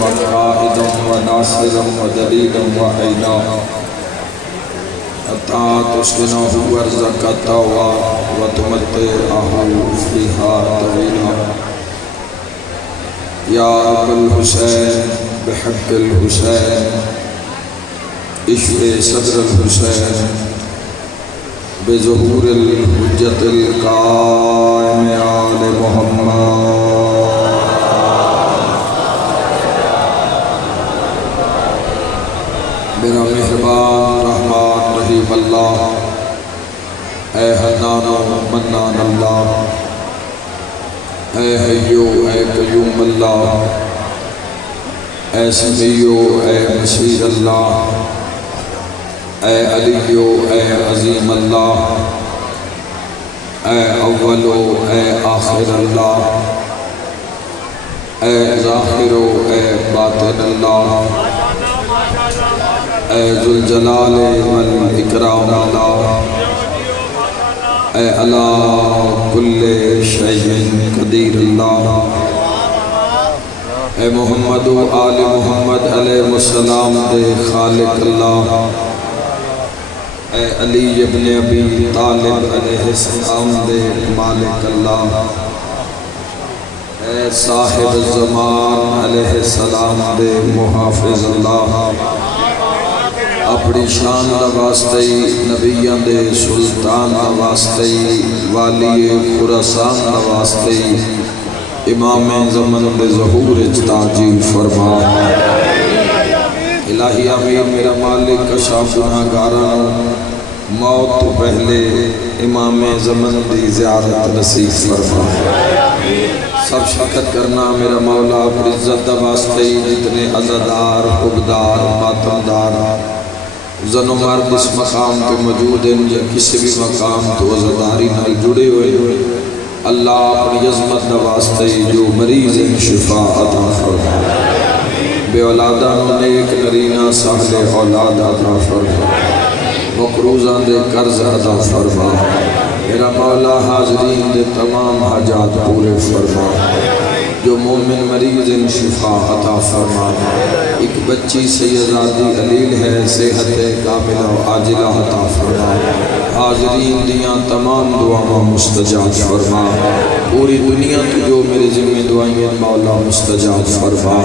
وقائدا وناصرا ودليلا وعينا حتى تسكنه أرضك طوعا وتمتعه فيها طويلا يا أبا الحسين بحق الحسين اشف صدر الحسين بظهور الحجة القائم آل محمد میرا مہربان رحمان رحیم اللہ، اے حنان و منان اللہ، اے حیو اے قیوم اللہ، اے سمیع اے بصیر اللہ، اے علیو اے عظیم اللہ، اے اول اے آخر اللہ، اے ظاہر اے باطن اللہ، اے ذوالجلال والاکرام اللہ، اے علی کل شیء قدیر اللہ، اے محمد و آل محمد علیہ السلام دے خالق اللہ، اے علی ابن ابی طالب علیہ السلام دے مالک اللہ، اے صاحب الزمان علیہ السلام دے محافظ اللہ، اپنی شان دا واسطے نبیان دے سلطان دا واسطے والی خراسان دا واسطے امام زمن دے ظہور اجتاجی فرما الہی امین میرا مالک کشا گناہگاراں موت تو پہلے امام زمن دی زیارت نصیب فرما سب شرکت کرنا میرا مولا پر عزت دا واسطے جتنے عزادار حبدار ماتمدار زن و مرد اس مقام پہ موجود ہیں یا کسی بھی مقام تو عزاداری نال جڑے ہوئے اللہ اپنی عظمت دا واسطے جو مریض ہیں شفا عطا فرما بے اولادہ نیک نرینہ صالح اولاد عطا فرما مقروضان دے قرض عطا فرما میرا مولا حاضرین دے تمام حاجات پورے فرما جو مومن مریض ان شفا عطا فرما ایک بچی سیدادی علیل ہے صحت کاملہ و عاجلہ عطا فرما حاضرین دیاں تمام دعاں مستجاب فرما پوری دنیا تو جو میرے ذمہ دعائیں مولا مستجاب فرما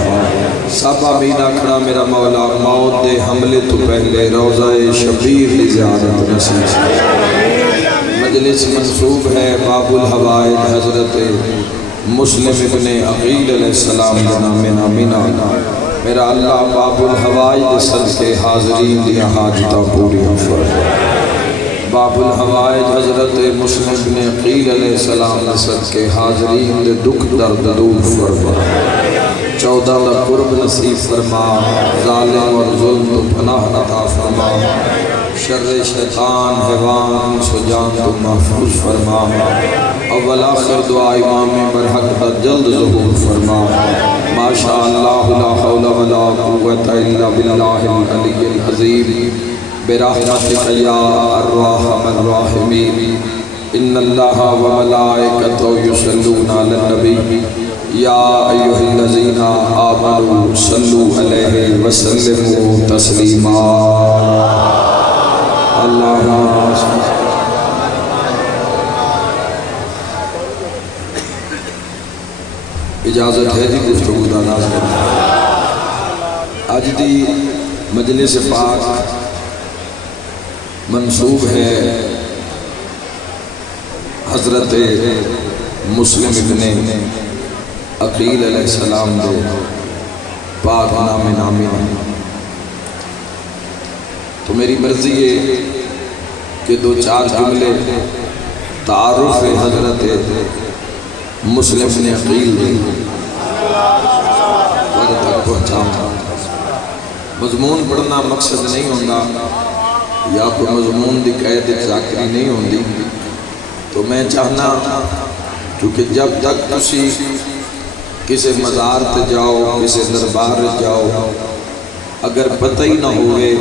سب آمینہ کھڑا میرا مولا موت دے حملے تو پہلے روضہ شبیر کی زیارت نصیب مجلس منصوب ہے باب الحوائد حضرت مسلم ابن عقیل علیہ السلام نامنا منا میرا اللہ باب الحوائد صدقے حاضرین دیا حاجتہ پوری فرما باب الحوائد حضرت مسلم ابن عقیل علیہ السلام صدقے حاضرین دے دکھ درد دور فرما 14 دا قرب نصیب فرما ظالم اور ظلم تو پناہ عطا فرما شر شیطان حیوان سجان تو محفوظ فرما اول آخر دعا امام برحق دا جلد ظہور فرما ما شاء اللہ لا حول ولا قوة الا باللہ العلی العظیم برحمتک یا الرحم الراحمین ان اللہ وملائکتہ یصلون علی النبی یا ایہا الذین آمنوا صلوا علیہ وسلموا تسلیما اللہ اجازت ہے جی گفتگو دا آغاز کرنا آج دی مجلس پاک منصوب ہے حضرت مسلم ابن عقیل علیہ السلام دے پاک نام نامی تو میری مرضی ہے کہ 2-4 جملے تعارف حضرت مسلم ابن عقیل دے وقت تک پہنچاؤں مضمون پڑھنا مقصد نہیں ہوندہ یا کوئی مضمون دی قید ذاکری نہیں ہوندی تو میں چاہنا کیونکہ جب تک تسی کسی مزار تے جاؤ کسی دربار جاؤ اگر پتہ ہی نہ ہوئے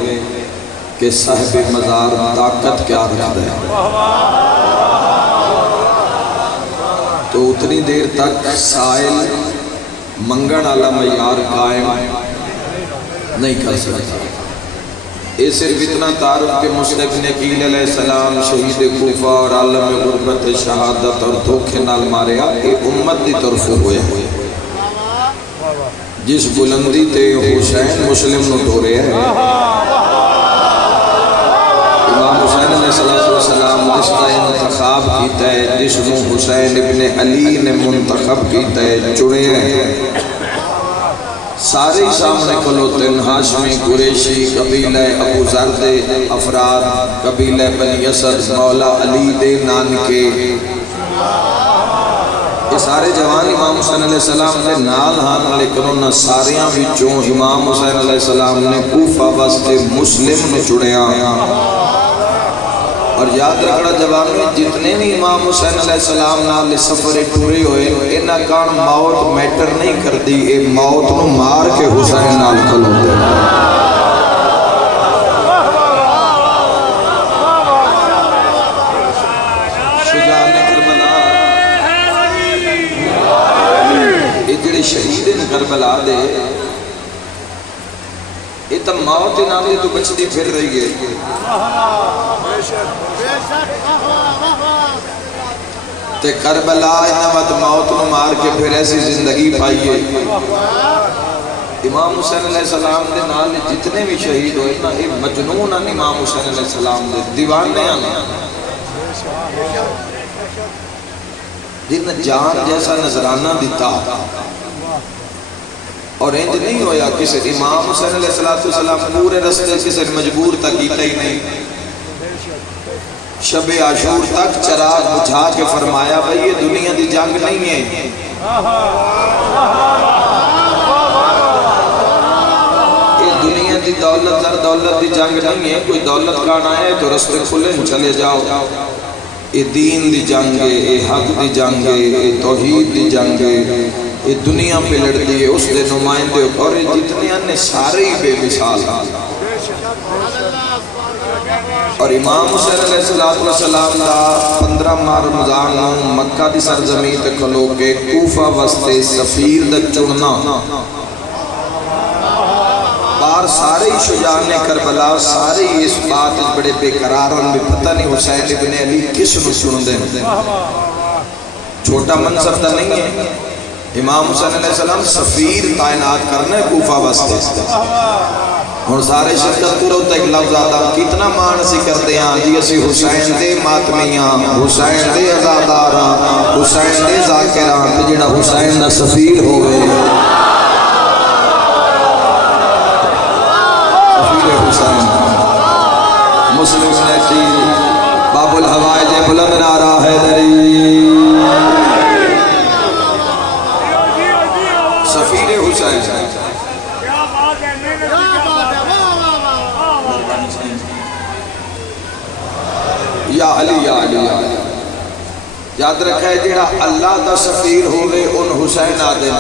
کہ صاحب مزار طاقت کیا رکھتا ہے تو اتنی دیر تک سائل منگن والا معیار قائم نہیں کر سکتا۔ یہ صرف اتنا تعارف کہ مصطفیٰ نقیل علیہ السلام شہید کوفہ اور عالم غربت شہادت اور دھوکے نال ماریا، یہ امت دی طرف ہوئے جس بلندی تے حسین مسلم نو ٹورے ہیں۔ امام حسین علیہ السلام جس کا انتخاب کیتا ہے، جس نو حسین ابن علی نے منتخب کیتا ہے، چنے ہیں، سارے سامنے کھلوتے ہیں، ہاشمی، قریشی، قبیلہ ابو ذر افراد، قبیلہ بنی اسد، مولا علی دے نانکے، یہ سارے جوان امام حسین علیہ السلام نے نال ہاں، لیکن انہاں ساریاں وچوں امام حسین علیہ السلام نے کوفہ واسطے مسلم نے چڑیا۔ اور یاد رکھنا جوان میں جتنے بھی امام حسین علیہ السلام نال سفر ٹورے ہوئے، انہاں کان موت میٹر نہیں کر دی، اے موت نو مار کے حسین نال کھلو دے۔ شہید کربلا دے یہ تو موت نام دے تو بچتی پھر رہی ہے۔ تے کربلا انہمت موت نو مار کے پھر ایسی زندگی پائیے۔ امام حسین علیہ السلام دے نال جتنے بھی شہید ہوئے نا، یہ مجنون ہیں امام حسین علیہ السلام دے، دیوانے ہیں جن جان جیسا نظرانہ دیتا، اور انج نہیں ہویا کسی امام حسین علیہ السلام پورے رستے کسی مجبور تک کیتا ہی نہیں۔ شب عاشور تک چراغ بجھا کے فرمایا بھئی یہ دنیا دی جنگ نہیں ہے، یہ دنیا دی دولت در دولت دی جنگ نہیں ہے، کوئی دولت کان آئے تو رستے کھلے چلے جاؤ، یہ دین دی جنگ ہے، یہ حق دی جنگ ہے، یہ توحید دی جنگ ہے، یہ دنیا پہ لڑتی ہے، اس دے نمائندے اور جتنے انہیں سارے ہی بے مثال ہیں۔ اور امام حسین علیہ السلام دا 15 ماہ رمضان مکہ دی سرزمین تے کھلو کے کوفہ واسطے سفیر دا چڑنا، بار سارے ہی شجاعان کربلا سارے ہی اس بات بڑے بے قرار ہیں، پتہ نہیں حسین ابن علی کس نو چن دیں۔ چھوٹا منصب تا نہیں ہے، امام حسین علیہ السلام سفیر تعینات کرنے کوفہ واسطے، اور سارے شرکت کرو تو ایک لفظ آتا کتنا مان سی کرتے ہیں جی اسی حسین دے ماتمیاں، حسین دے ازاداراں، حسین دے ذاکراں، تے جڑا حسین دا سفیر ہوئے، سفیر حسین مسلم سنیتی باب الحوائج بلند نعرہ حیدری، سفیر حسین یا علی یا علی یا علی، یاد رکھا ہے جڑا اللہ دا سفیر ہوئے ان حسین آدم،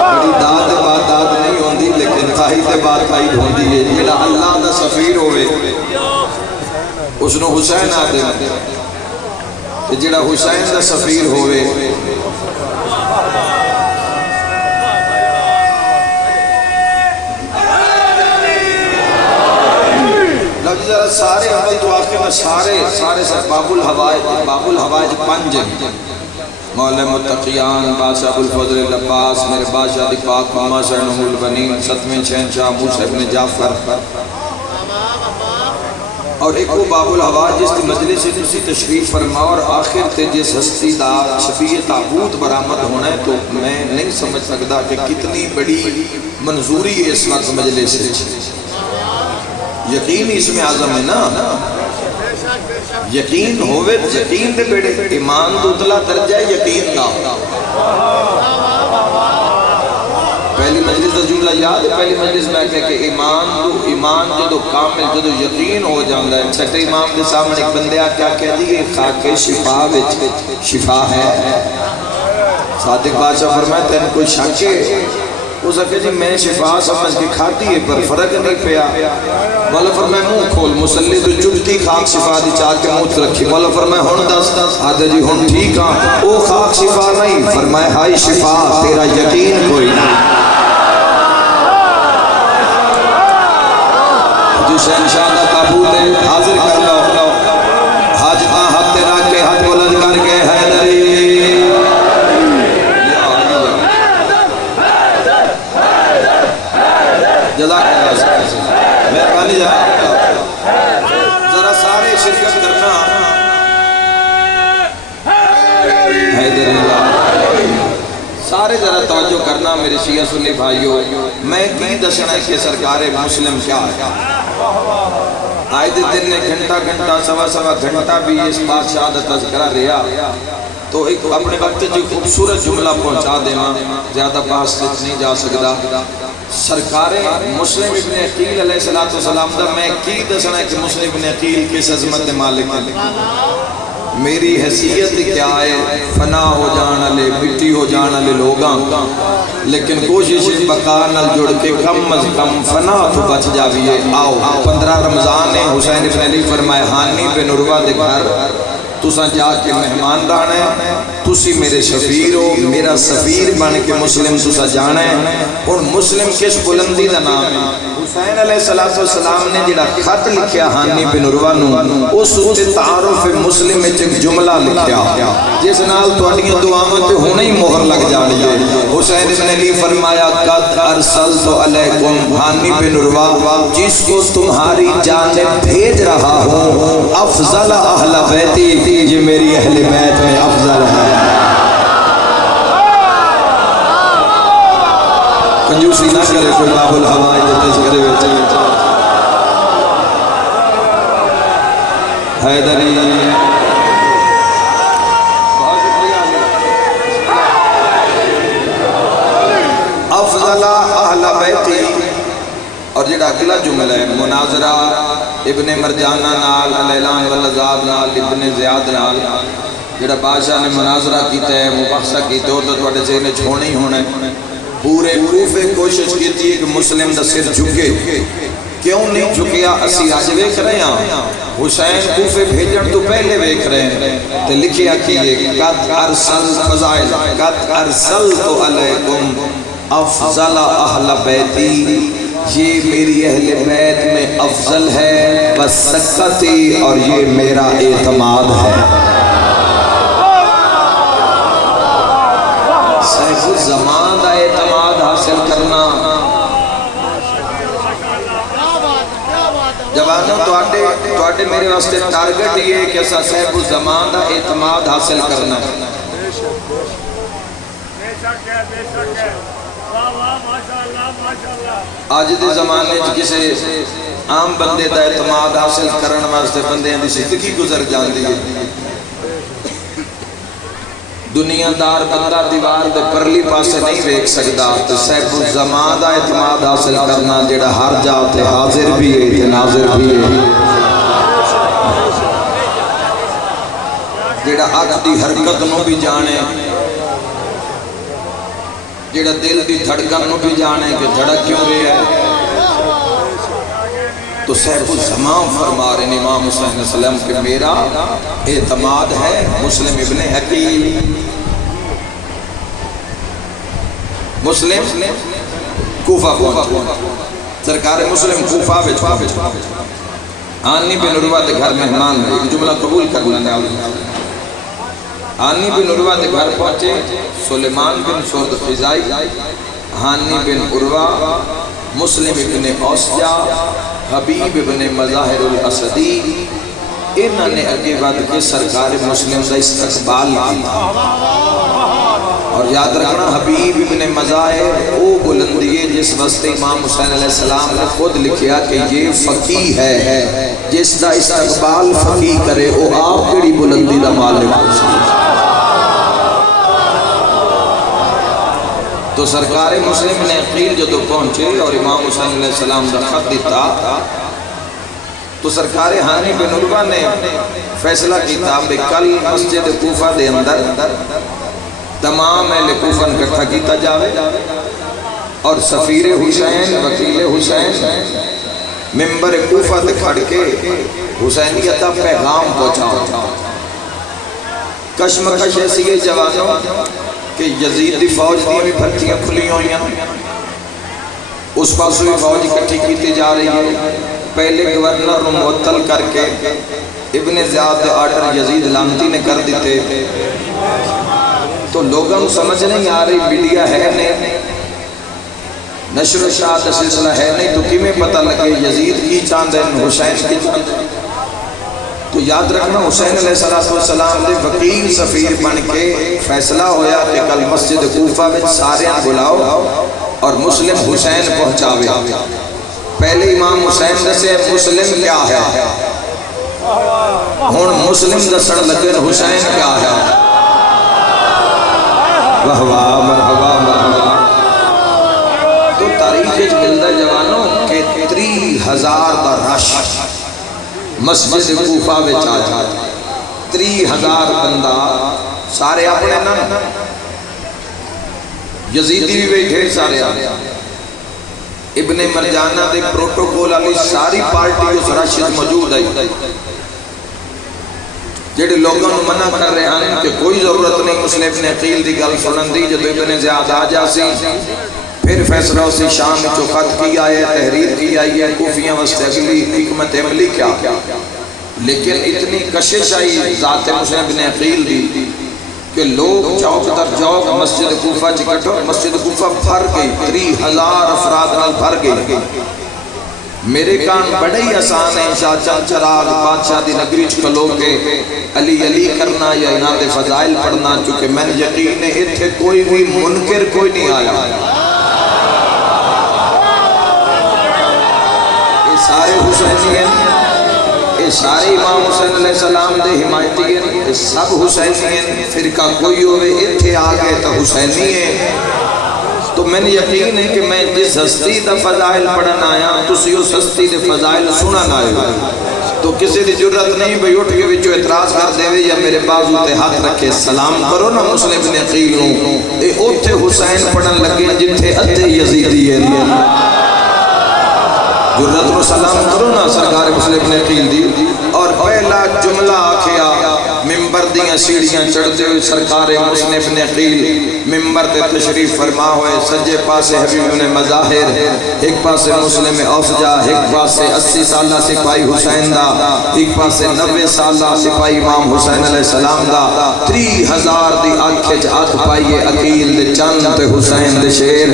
بڑی داد بات داد نہیں ہوندی لیکن تاہید بات تاہید ہوندی ہے، جڑا اللہ دا سفیر ہوئے اس نے حسین آدم، جڑا حسین دا سفیر ہوئے سارے عمل تو آخر میں سارے باب الحوائج 5 مولا متقیان بادشاہ ابو الفضل العباس میرے بادشاہ دی پاک ماما شہنم البنین 7ویں شہنشاہ موسیٰ ابن جعفر، اور ایک وہ باب الحوائج جس کی مجلس سے تسی تشریف فرما، اور آخر تے جس ہستی دا شفیع تابوت برآمد ہونا ہے تو میں نہیں سمجھ سکتا کہ کتنی بڑی منظوری ہے اس وقت مجلس سے۔ یقین اس میں عظم ہے نا، یقین ہوئے یقین دے بیڑے، ایمان تو اتلا درجہ ہے یقین دا۔ پہلی مجلس دا جملہ یاد ہے، پہلی مجلس میں کہا کہ ایمان جدو کامل جدو یقین ہو جاندہ ہے۔ چھٹے امام کے سامنے ایک بندے کیا کہہ دیئے خاک شفا وچ شفا ہے۔ صادق بادشاہ فرمائے تین کوئی شک ہے؟ اس نے کہا جی میں شفا سمجھ کے کھاتی ہے پر فرق نہیں پیا. مولا فرمایا منہ کھول. مصلی تو چٹکی خاک شفا دی چاہ کے منہ رکھی. مولا فرمایا ہن دس. آدھے جی ہن ٹھیک ہاں. او خاک شفا نہیں. فرمایا ہائی شفا تیرا یقین کوئی نہیں. جو شہنشاہ دا قبول ہے حاضر کر لو. حاج تا ہاتھ رکھ کے ہاتھ بلند کر کے حیدری. جزاک اللہ مہربانی ذرا سارے شرکت کرنا. حیدر اللہ سارے ذرا توجہ کرنا میرے شیعہ سنی بھائیوں. میں کی دسنا ہے کہ سرکار مسلم کیا ہے. آئے دن نے گھنٹہ سوا گھنٹہ بھی اس بادشاہ دا تذکرہ رہا تو ایک اپنے وقت جو خوبصورت جملہ پہنچا دینا زیادہ بحث نہیں جا سکتا. سرکار مسلم ابن عقیل علیہ السلام دا میں کی دسنا ہے کہ مسلم ابن عقیل کس عظمت مالک ہے. میری حیثیت کیا ہے فنا ہو جانا لے مٹی ہو جانا لے لوگاں لیکن کوشش بقا نال جڑ کے کم از کم فنا تو بچ جاویے. آؤ 15 رمضان ہے. حسین ابن علی فرمائے ہانی بن عروہ دے گھر تساں جا کے مہمان رہنا ہے. تسی میرے شفیر ہو. میرا سفیر بن کے مسلم تساں جانا ہے. اور مسلم کس بلندی دا نام ہے. حسین علیہ السلام نے جڑا خط لکھیا ہانی بن عروہ نو اس تے تعارف مسلم وچ ایک جملہ لکھیا جس نال تواڈیاں دعاواں تے ہونے ہی مہر لگ جانی ہے. حسین ابن علی فرمایا قد ارسلت علیکم ہانی بن عروہ جس کو تمہاری جانب بھیج رہا ہوں افضل اہل بیتی یہ میری اہل بیت میں افضل ہے. کنجوسی نہ کرے کوئی باب الہوائی جتنے کرے بیٹھے حیدری. افضل اہل بیتی. اور جڑا اگلا جملہ ہے مناظرہ ابن مرجانہ نال الاعلان والعذاب نال ابن زیاد نال جڑا بادشاہ نے مناظرہ کیتا ہے مباحثہ کیتا ہے تو تواڈے ذہن وچ ہونا ہی ہونا ہے. پورے کوفے کوشش کیتی ہے کہ مسلم دا سر جھکے. کیوں نہیں جھکیا اسی آج ویکھ رہے ہیں. حسین کوفے بھیجن تو پہلے ویکھ رہے ہیں تے لکھیا کہ قد ارسلت فضائل قد ارسلت علیکم افضل اہل بیتی یہ میری اہل بیت میں افضل ہے بس سکتی اور یہ میرا اعتماد ہے. سیف الزمان دا اعتماد حاصل کرنا. جوانوں توڑے میرے واسطے ٹارگٹ یہ ہے کہ اسا سیف الزمان دا اعتماد حاصل کرنا ہے. آج دے زمانے کسی عام بندے دا اعتماد حاصل کرن واسطے بندے دی زندگی گزر جاندی ہے. دنیا دار بندہ دیوار دے پرلی پاسے نہیں ویکھ سکدا تو سیف الزمان دا اعتماد حاصل کرنا جڑا ہر جا تے حاضر بھی ہے تے ناظر بھی ہے. جڑا اکھ دی حرکت نو بھی جانے جڑا دل دی دھڑکن نو بھی جانے کہ دھڑک کیوں رہے ہے. تو سیف الزمان فرما رہے ہیں امام حسین علیہ السلام کہ میرا اعتماد ہے مسلم ابن عقیل. مسلم کوفہ پہنچ سرکار مسلم کوفہ آنی بن عروہ دے گھر مہمان ہے. ایک جملہ قبول کرنا ہے. آنی بن عروہ دے گھر پہنچے سلیمان بن سرد خزائی آنی بن عروہ مسلم ابن اوسجا حبیب ابن مظاہر الاسدی انہوں نے اگے بعد کے سرکار مسلم دا استقبال کیا. اور یاد رکھنا حبیب ابن مظاہر او بلندی ہے جس واسطے امام حسین علیہ السلام نے خود لکھیا کہ یہ فقیہ ہے جس دا استقبال فقیہ کرے او آپ کیڑی بلندی دا مالک. تو سرکار مسلم نے عقیل جو پہنچے اور امام حسین علیہ السلام دا خط دیتا تو سرکار ہانی بن عروہ نے فیصلہ کیتا کہ کل مسجد کوفہ دے اندر تمام اہل کوفہ اکٹھا کیتا جاوے اور سفیر حسین وکیل حسین ممبر کوفہ تے کھڑ کے حسینیت کا پیغام پہنچا. کشمکش ایسی ہے جوانوں کہ یزید دی فوج دی بھی بھرتیاں کھلی ہوئی ہیں، اس پاسوں بھی فوج اکٹھی کیتی جا رہی ہے. پہلے گورنر معطل کر کے ابن زیاد دے آرڈر یزید لعنتی نے کر دیتے، تو لوگوں کو سمجھ نہیں آ رہی، میڈیا ہے نہیں، نشر و اشاعت سلسلہ ہے نہیں، تو کیویں پتہ لگے یزید کی چاند ہے حسین کی چاند ہے. تو یاد رکھنا حسین علیہ السلام دے وکیل سفیر بن کے فیصلہ ہویا کہ کل مسجد کوفہ میں سارے بلاؤ اور مسلم حسین پہنچاوے. پہلے امام حسین دسے مسلم کیا ہے، ہن مسلم دسن لگے حسین کیا ہے. واہ واہ مرحبا مرحبا. تو تاریخ وچ ملدا جوانوں کہ 30,000 دا رش مسجد کوفہ وچ آیا. 30,000 بندہ سارے اپنے نا یزیدی بھی بیٹھے سارے آیا. ابن مرجانہ دے پروٹوکول علی ساری پارٹی اس رش موجود ہے. جڑے لوگوں نے منع کر رہے ہیں کہ کوئی ضرورت نہیں مسلم ابن عقیل دی گل سنن دی، جدو ابن زیاد آ جاسی پھر فیصلہ اسی شام جو خط کی آئے تحریر کی آئی ہے کوفیاں واسطے اگلی حکمت عملی کیا. لیکن اتنی کشش آئی ذات مسلم ابن عقیل دی کہ لوگ چوک در چوک مسجد کوفہ چکٹو، مسجد کوفہ بھر گئی، 30,000 افراد نال بھر گئی. میرے کان بڑے ہی آسان ہے شاہ چند چراغ بادشاہ دی نگری چکلو کے علی علی کرنا یا انہاں دے فضائل پڑھنا، چونکہ میں نے یقین ہے اتھے کوئی بھی منکر کوئی نہیں آیا. یہ سارے حسینی ہیں، یہ سارے امام حسین علیہ السلام دے حمایتی ہیں، یہ سب حسینی ہیں. فرقہ کوئی ہوئے اتھے آگئے تو حسینی ہے. تو میں نے یقین ہے کہ میں جس ہستی دا فضائل پڑھنا آیا تسی اس ہستی دے فضائل سننا آئے. تو کسی دی جرت نہیں بھئی اٹھ کے وچوں اعتراض کر دے یا میرے بازو تے ہاتھ رکھے سلام کرو نا مسلم ابن عقیل ہوں. اے اوتھے حسین پڑھن لگے جتھے ادھے یزیدی ہے. جرت رو سلام کرو نا سرکار مسلم ابن عقیل دی. اور پہلا جملہ آکھیا ممبر دیاں سیڑھیاں چڑھتے ہوئے سرکار مسلم ابن عقیل ممبر تے تشریف فرما ہوئے. سجے پاسے حبیب ابن مظاہر، ایک پاسے مسلم افجا، ایک پاسے 80 سالہ سپاہی حسین دا، ایک پاسے 90 سالہ سپاہی امام حسین علیہ السلام دا. 30,000 دی آنکھیں آنکھ پائیے عقیل دے چند تے حسین دے شیر.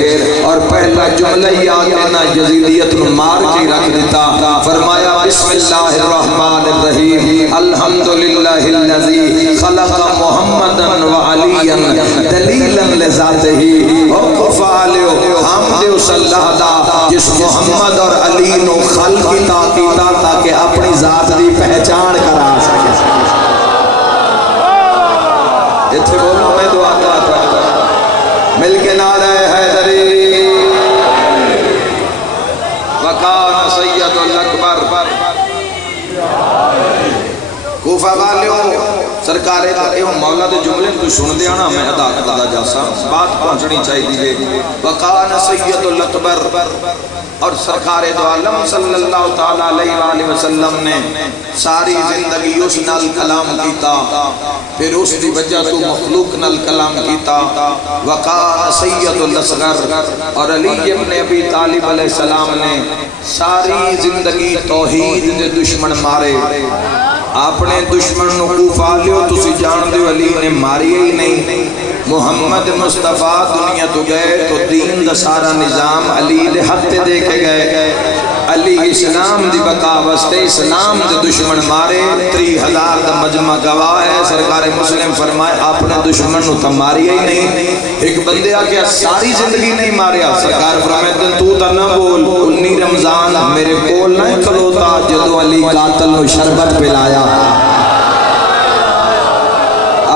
اور پہلا جملہ ہی آتے نا یزیدیت نو مار کے رکھ دیتا. فرمایا بسم اللہ الرحمن الرحیم الحمدللہ الذی خلق محمدا وعلیا دلیلا لذاتہ. وقف علیہ حمد اس اللہ دا جس محمد اور علی نو خلق کیتا تاکہ اپنی ذات دی پہچان کرا سکے. اتھے بولو میں دعا کرتا ہوں مل کے نعرہ حیدری. وقال سید الاکبر. کوفہ والیو سرکار مولا دے جملے تو سن دیا نا میں ادا کرتا جاسا بات پہنچنی چاہیے. وقال سید الاکبر. اور سرکار دو عالم صلی اللہ تعالیٰ علیہ وآلہ وسلم نے ساری زندگی اس نال کلام کیتا، پھر اس دی وجہ تو مخلوق نال کلام کیتا. وقال سید الاصغر. اور علی ابن ابی طالب علیہ السلام نے ساری زندگی توحید دے دشمن مارے. اپنے دشمن نو کوفہ لیو تسی جان دیو علی نے ماری ہی نہیں. محمد مصطفیٰ دنیا تو گئے تو دین دا سارا نظام علی دے ہاتھ دے کے گئے. علی اسلام دی بقا واسطے اسلام دے دشمن مارے. 30,000 دا مجمع گواہ ہے. سرکار مسلم فرمائے اپنے دشمن نو تا ماری ہی نہیں. ایک بندے آکے ساری زندگی نہیں ماریا. سرکار فرمائے تو تا نہ بول 19 رمضان میرے کول نہ کھلوتا جدو علی قاتل نو شربت پلایا.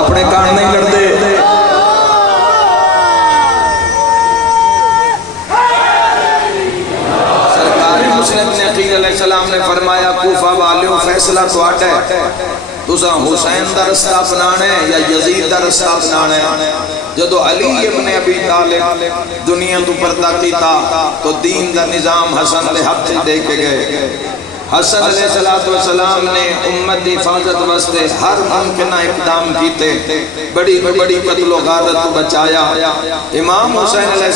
اپنے کان نہیں لڑتے. علیہ السلام نے فرمایا کوفہ والیوں فیصلہ تو آٹا ہے، تُسا حسین دا رستہ اپنانے یا یزید دا رستہ اپنانے. جدو علی ابن ابی طالب دنیا تو پردہ کیتا تو دین دا نظام حسن دے ہاتھ دے کے گئے. حسن علیہ السلام نے امت دی حفاظت واسطے ہر ممکنہ اقدام کیتے، بڑی بڑی قتل و غارت کو بچایا. امام حسین علیہ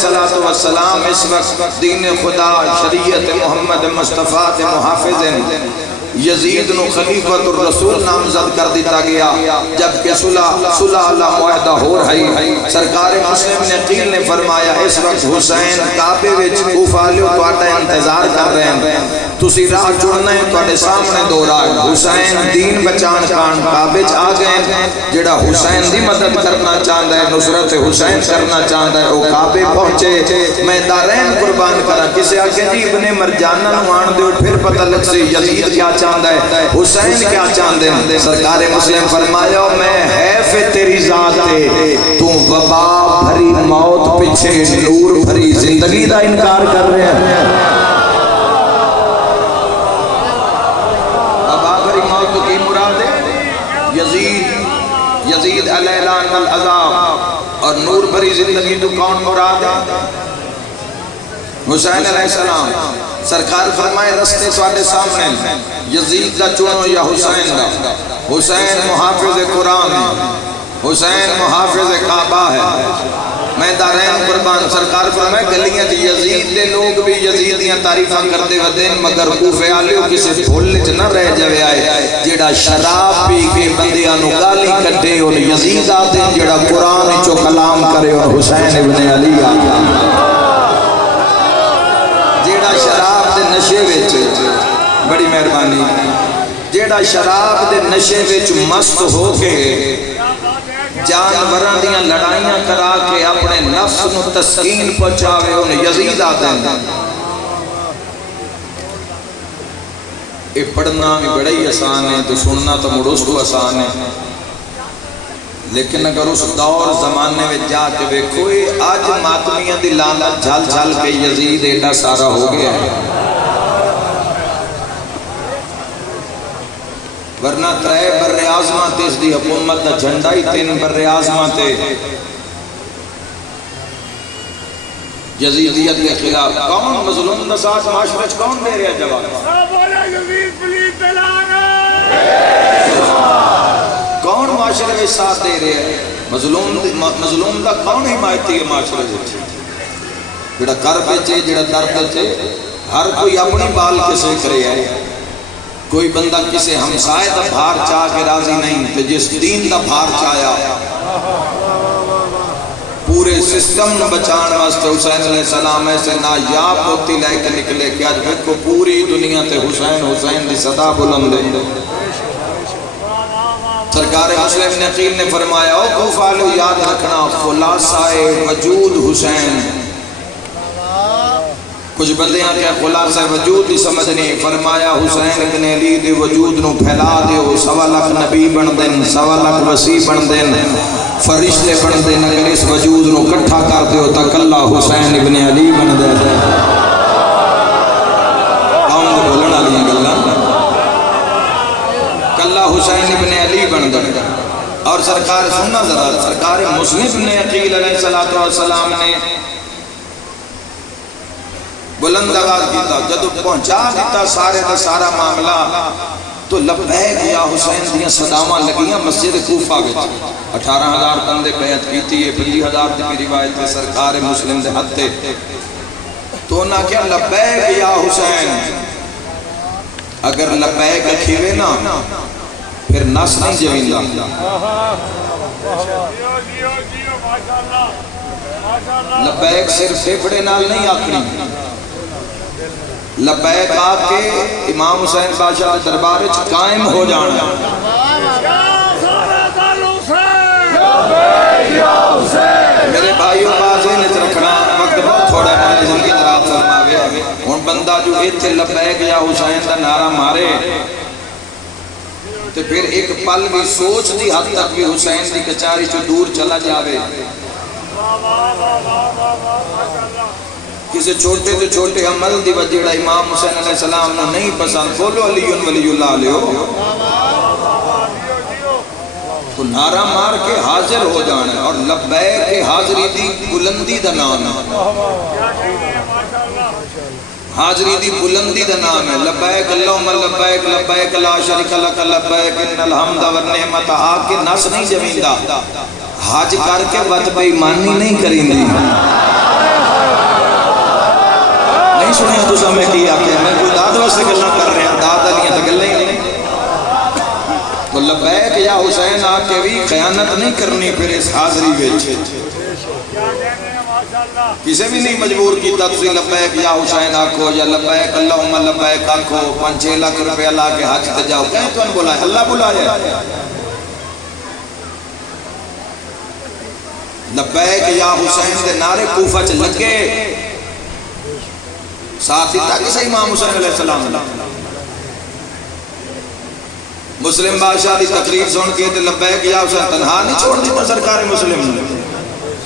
السلام اس وقت دین خدا شریعت محمد مصطفیٰ کے محافظ ہیں. یزید نو خلیفۃ الرسول نامزد کر دیتا گیا. جبکہ صلح اللہ معاہدہ ہو رہی، سرکار مسلم نے قیل نے فرمایا اس وقت حسین کعبے وچ کوفالیو تواڈا انتظار کر رہے ہیں، تسی راہ چڑھنا ہے تواڈے سامنے دو راہ. حسین دین بچان کان کعبے چ آ گئے. جڑا حسین دی مدد کرنا چاہندا ہے، نصرت حسین کرنا چاہندا ہے، وہ کعبے پہنچے. میں دارین قربان کراں. کسے آکھے جی ابن مرجانہ نو آن دیو پھر پتہ لگ سی یزید کیا چاہندا ہے، حسین کیا چاہندے ہیں. سرکار مسلم فرمایا میں حیف تیری ذات ہے، تو وبا بھری موت پیچھے نور بھری زندگی دا انکار کر رہے ہیں. یزید علیہ العلان والعذاب اور نور بھری زندگی تو کون مراد ہے؟ حسین علیہ السلام. سرکار فرمائے رستے سواڈے سامنے، یزید دا چنو یا حسین دا. حسین محافظ قرآن ہے، حسین محافظ کعبہ ہے. میں دارین قربان. سرکار فرمائے گلیاں دی یزید دے لوگ بھی یزیدیاں تعریفاں کردے ودین، مگر کوفے آلیو کسے بھولنے چ نہ رہ جاوے آئے. جیڑا شراب پی کے بندیاں نو گالی کٹے اور یزید آتے ہیں، جیڑا قرآن چو کلام کرے اور حسین ابن علی آتے ہیں. جیڑا شراب دے نشے وچ، بڑی مہربانی، جیڑا شراب دے نشے وچ مست ہو کے جانوراں دیاں لڑائیاں کرا کے اپنے نفس نو تسکین پہنچاوے انہیں یزید آتے ہیں. یہ پڑھنا بھی بڑا ہی آسان ہے تو سننا تو مڑوس کو آسان ہے. لیکن اگر اس دور زمانے میں جا کے دیکھو آج ماتمیاں دی لعنت جھل جھل کے یزید ایڈا سارا ہو گیا ہے. ورنہ ترے بر اعظماں اس دی حکومت دا جھنڈا ہی 3 بر اعظماں تے یزیدیت کے خلاف. کون مظلوم دا ساتھ معاشرے کون دے رہا جواب؟ کون معاشرے میں ساتھ دے رہے ہیں؟ مظلوم دا کون حمایتی ہے معاشرے میں؟ جڑا کر بیچے، جڑا در بیچے، ہر کوئی اپنی بال کسے کرے ہے. کوئی بندہ کسے ہمسائے دا بھار چاہ کے راضی نہیں، تو جس دین دا بھار چاہیا پورے سسٹم نو بچان واسطے حسین علیہ السلام ایسے نایاب ہوتی لے کے نکلے کہ آج کو پوری دنیا تے حسین حسین دی صدا بلند ہے. سرکار مسلم نقیل نے فرمایا او کوفالو یاد رکھنا خلاصہ وجود حسین. کچھ بندیاں کیا خلاصہ وجود دی سمجھنی. فرمایا حسین ابن علی دے وجود نو پھیلا دیو، 1.25 لاکھ نبی بن دین، 1.25 لاکھ وسیع بن دین، فرشتے بن دین. اگر اس وجود نو کٹھا کر دیو تا کلا حسین ابن علی بن دے. کون دے بولن والی گلاں؟ کلا حسین ابن علی بن دے. اور سرکار سننا ذرا، سرکار مسلم نے عقیل علیہ السلام نے بلند آواز کیتا. جدو پہنچا دیتا سارے دا سارا معاملہ تو لبیک یا حسین دیاں صداواں لگیاں مسجد کوفہ وچ. 18,000 بندے بیعت کیتی ہے، 50,000 دی روایت ہے سرکار مسلم دے ہتھے. تو نہ کیا لبیک یا حسین. اگر لبیک کھیوے نا پھر نس نہیں جویندا. لبیک صرف پھیپڑے نال نہیں آکھنی. لبیک آپ کے امام حسین بادشاہ دربار قائم ہو جانا. میرے بھائیوں بازی نے رکھنا، وقت بہت تھوڑا ہے، زندگی دراب فرماوے. ہن بندہ جو ایتھے لبیک یا حسین دا نعرہ مارے تو پھر ایک پل بھی سوچ دی حد تک بھی حسین دی کچاری چو دور چلا جاوے. کسی چھوٹے تو چھوٹے عمل دی وجہ امام حسین علیہ السلام نے نہیں پسند. بولو علی ولی اللہ علیہ. تو نعرہ مار کے حاضر ہو جانا ہے، اور لبیک کے حاضری دی بلندی دا نام ہے، حاضری دی بلندی دا نام ہے۔ لبیک اللہم لبیک لبیک لا شریک لک لبیک ان الحمد والنعمت، آگ کے نس نہیں جمیندہ، حج کر کے وط بے ایمانی نہیں کریں دی۔ نہیں سنیں تو سمیں کیا کہ میں کوئی داد واسطے گلنا کر رہے ہیں، داد علیاں تو گلیں ہی نہیں۔ تو لبیک یا حسین آکے بھی خیانت نہیں کرنی پھر اس حاضری بیچے، کسے بھی نہیں مجبور کی تفصیل لبیک یا حسین آکھو یا لبیک اللہم لبیک آکھو، 5-6 لاکھ روپے اللہ کے حج تے جاؤ، کہیں تو ان بلائے اللہ بلائے۔ لبیک یا حسین دے نعرے کوفہ چ لگے، ساتھ ہی تک سے امام حسین علیہ السلام مسلم بادشاہ دی تقریر سن کے لبیک یا حسین تنہا نہیں چھوڑ دیتا سرکار مسلم نے،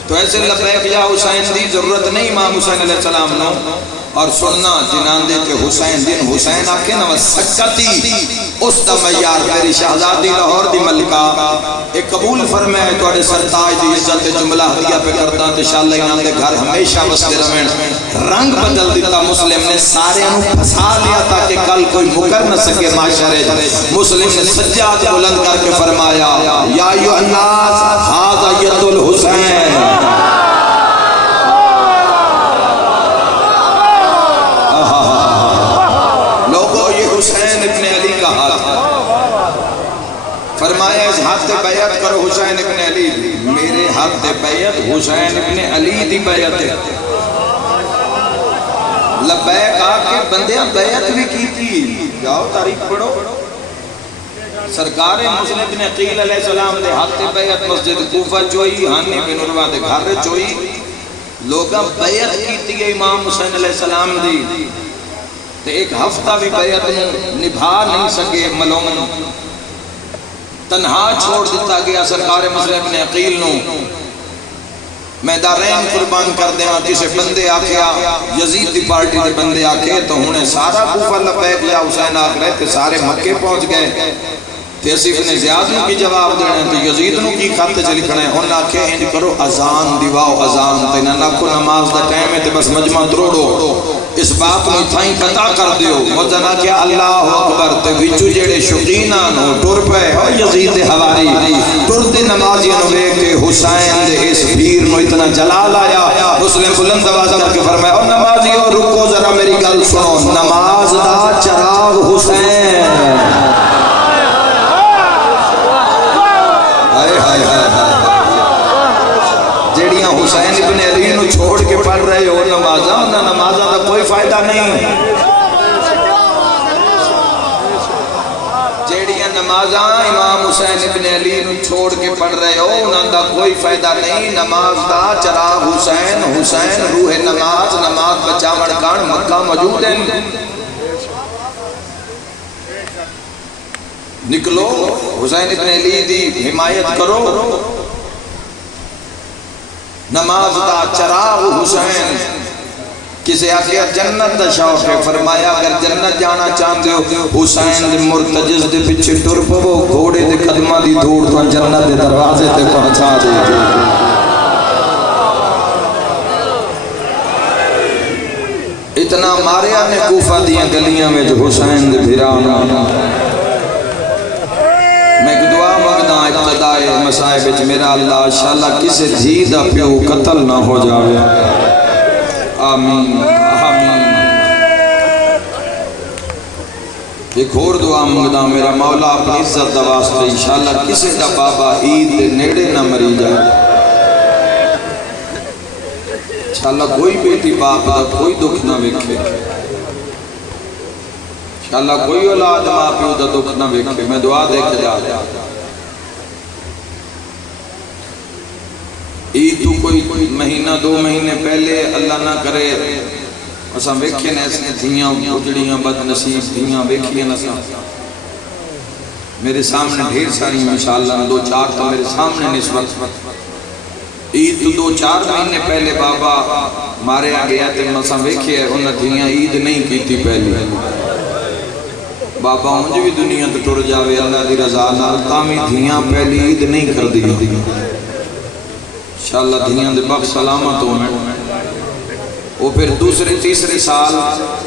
تو ایسے لبیک یا حسین دی ضرورت نہیں امام حسین علیہ السلام نے۔ اور سننا جنان دے کے حسین دن حسین آکے نو سکتی اس دا میار میری شہزادی لاہور دی ملکہ ایک قبول فرمائے توڑے سرتاج دی عزت جملہ ہدیہ پہ کرتا تو انشاءاللہ انہاں دے گھر ہمیشہ بستے رہن۔ رنگ بدل دیتا مسلم نے، سارے انہوں پھسا لیا تاکہ کل کوئی مکر نہ سکے معاشرے۔ مسلم نے سجاد بلند کر کے فرمایا یا ایھا الناس ھذا ید الحسین، حسین ابن علی کا ہاتھ، فرمایا اس ہاتھ بیعت کرو حسین ابن علی، میرے ہاتھ بیعت حسین ابن علی دی بیعت ہے۔ لبیک آکے بندیاں بیعت بھی کی تھی، جاؤ تاریخ پڑھو، سرکار مسلم ابن عقیل علیہ السلام دے ہاتھ بیعت مسجد کوفہ چوئی، ہانی بن عروہ دے گھر چوئی، لوگاں بیعت کی تھی امام حسین علیہ السلام دی، تے ایک ہفتہ بھی بیعت نبھا نہیں سکے، ملومن تنہا چھوڑ دیتا گیا سرکار مسلم ابن عقیل نو۔ میں دارین قربان کر دیا جسے بندے آکھیا یزید دی پارٹی دے بندے آکھے تو انہیں سارا کوفہ لبیک یا حسین آکھ رہے تھے، سارے مکے پہنچ گئے تے اسی ابن زیاد نو کی جواب دینے تو یزید نو کی خط چ لکھنا ہے، انہاں آکھے انج کرو اذان دیواؤ، اذان تے نہ کو نماز دا ٹائم ہے تے بس مجمع تروڑو، اس بات میں تھائیں قطع کر دیو۔ مجھنا کیا اللہ اکبر تے وچو جڑے شقینہ نو ٹر پے ہو یزید دے حواری، ٹر دے نمازیاں نو ویکھ کے حسین دے اس پیر نو اتنا جلال آیا، مسلم بلند آواز کر کے فرمایا او نمازیو رکو ذرا میری گل سنو، نماز دا چراغ حسین، جیڑیاں حسین ابن علی نو چھوڑ کے پڑھ رہے ہو نمازاں، انہاں نمازاں دا کوئی فائدہ نہیں، جیڑیاں نمازاں امام حسین ابن علی نو چھوڑ کے پڑھ رہے ہو انہاں دا کوئی فائدہ نہیں۔ نماز دا چراغ حسین، حسین روح نماز، نماز بچاون کان مکہ موجود ہیں، نکلو حسین ابن علی دی حمایت کرو، نماز دا چراغ حسین۔ کسی آگیا جنت دا شوق ہے، فرمایا اگر جنت جانا چاہتے ہو حسین دے مرتجز دے پچھے ٹر پو، گھوڑے دے قدمہ دی دھوڑ تو جنت دے دروازے تے پہنچا دے دے۔ اتنا ماریا نے کوفہ دیاں گلیاں میں جو حسین دے بھیرانا، میں دعا مانگدا ابتدائے مصائب وچ میرا اللہ انشاءاللہ کسے دھی دا پیو قتل نہ ہو جاوے، آمین آمین۔ ایک اور دعا مانگدا میرا مولا اپنی عزت دا واسطے انشاءاللہ کسے دا بابا عید دے نیڑے نہ مری جائے، انشاءاللہ کوئی بیٹی باپ دا کوئی دکھ نہ ویکھے، انشاءاللہ کوئی اولاد ماں پیو دا دکھ نہ ویکھے۔ میں دعا دے کے جا جا عید تو کوئی مہینہ 2 مہینے پہلے اللہ نہ کرے اساں ویکھے نے ایسے دھیاں اجڑیاں بد نصیب دھیاں ویکھیاں نساں میرے سامنے ڈھیر ساری انشاءاللہ 2-4 تو میرے سامنے اس وقت عید تو 2-4 مہینے پہلے بابا مارے آ گیا تے مساں ویکھے انہاں دھیاں عید نہیں کیتی پہلی، بابا اونج بھی دنیا تو ٹر جاوے اللہ دی رضا نال تامی دھیاں پہلی عید نہیں کر دی انشاءاللہ دھیاں دے بخش سلامت ہوں وہ پھر دوسرے تیسرے سال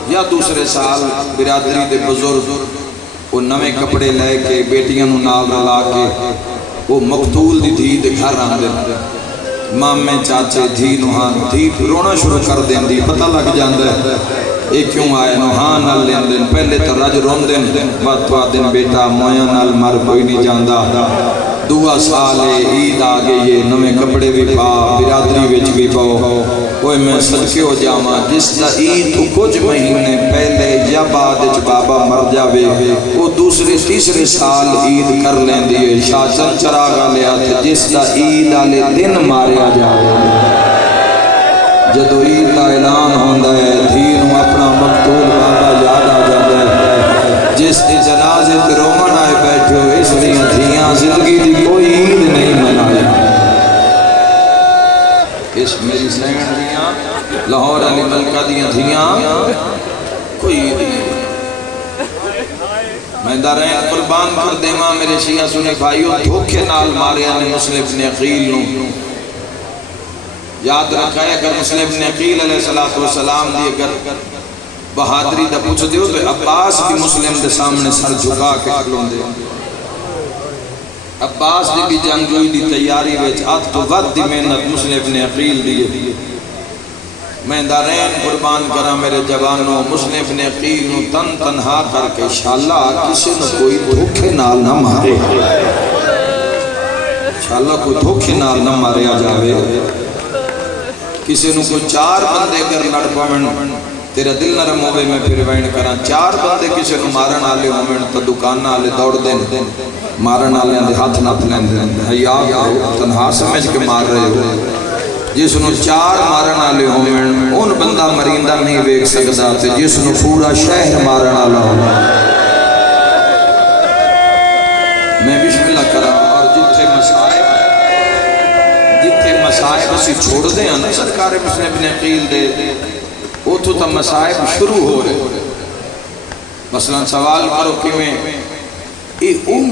یا دوسرے سال برادری دے بزرگ وہ نوے کپڑے لے کے بیٹیاں نو نال رلا کے وہ مقتول دی دھی دے گھر آن دے مامے چاچے دھی نوہان دھی رونا شروع کر دیں دی پتہ لگ جاندے اے کیوں آئے نوہان نال لین دن پہلے تو رج رون دن واتوا دن بیٹا مویاں نال مر کوئی نہیں جاندہ دعا سال عید آگے یہ نوے کپڑے بھی پا برادری وچ بھی پاؤ کوئی میں صدقے ہو جاما جس دا عید تو کچھ مہینے پہلے یا بعد بابا مر جاوے وہ دوسرے تیسرے سال عید کر لیں دیئے شاچن چراغا لیا تھے جس دا عید آلے دن ماریا جاوے جدو عید دا اعلان ہوندہ ہے دھینوں اپنا مقتول بابا یاد آ جاتا ہے جس دی جنازے تے رومن آئے بیٹھے ہو اس لیے دھیاں زندگی دی کوئی عید نہیں منایا اس میری سینڈ دیاں لاہور علی ملکہ دیاں دھیاں کوئی عید نہیں میں دارین قربان کر دے ماں میرے شیعہ سنے بھائیو دھوکے نال مارے آنے مسلم ابن عقیل نوں یاد رکھا ہے اگر مسلم ابن عقیل علیہ السلام دی اگر بہادری دا پوچھ دیو تو عباس بھی مسلم دے سامنے سر جھکا کے کھلوں دے عباس دی بھی جنگجوئی دی تیاری ویچ آت تو ود دی محنت مسلم ابن عقیل دیئے میں دارین قربان کرا میرے جوانوں مسلم ابن عقیل نو تن تنہا کر کے انشاءاللہ کسی نے کوئی دھوکے نال نہ مارے انشاءاللہ کوئی دھوکے نال نہ مارے آ جاوے کسی نے کوئی چار بندے کر لڑ پاویں تیرا دل نرم ہوئے میں پھر وین کرا چار بندے کسی نے مارن آلے ہوئے تو دکان آلے دوڑ دیں مارن آلے دے ہاتھ نہ پلیں دیں حیاء تنہا سمجھ کے مار رہے ہو جس نے چار مارن آلے ہوئے ان بندہ مرندہ نہیں ویک سکتا تھے جس نے پورا شہر مارن آلہ ہو میں بسم اللہ کرا اور جتھے مسائب اسی چھوڑ دیں نا سرکار مسلم ابن عقیل دے وہ تو تا مسائب شروع ہو رہے مثلا سوال کرو کہ میں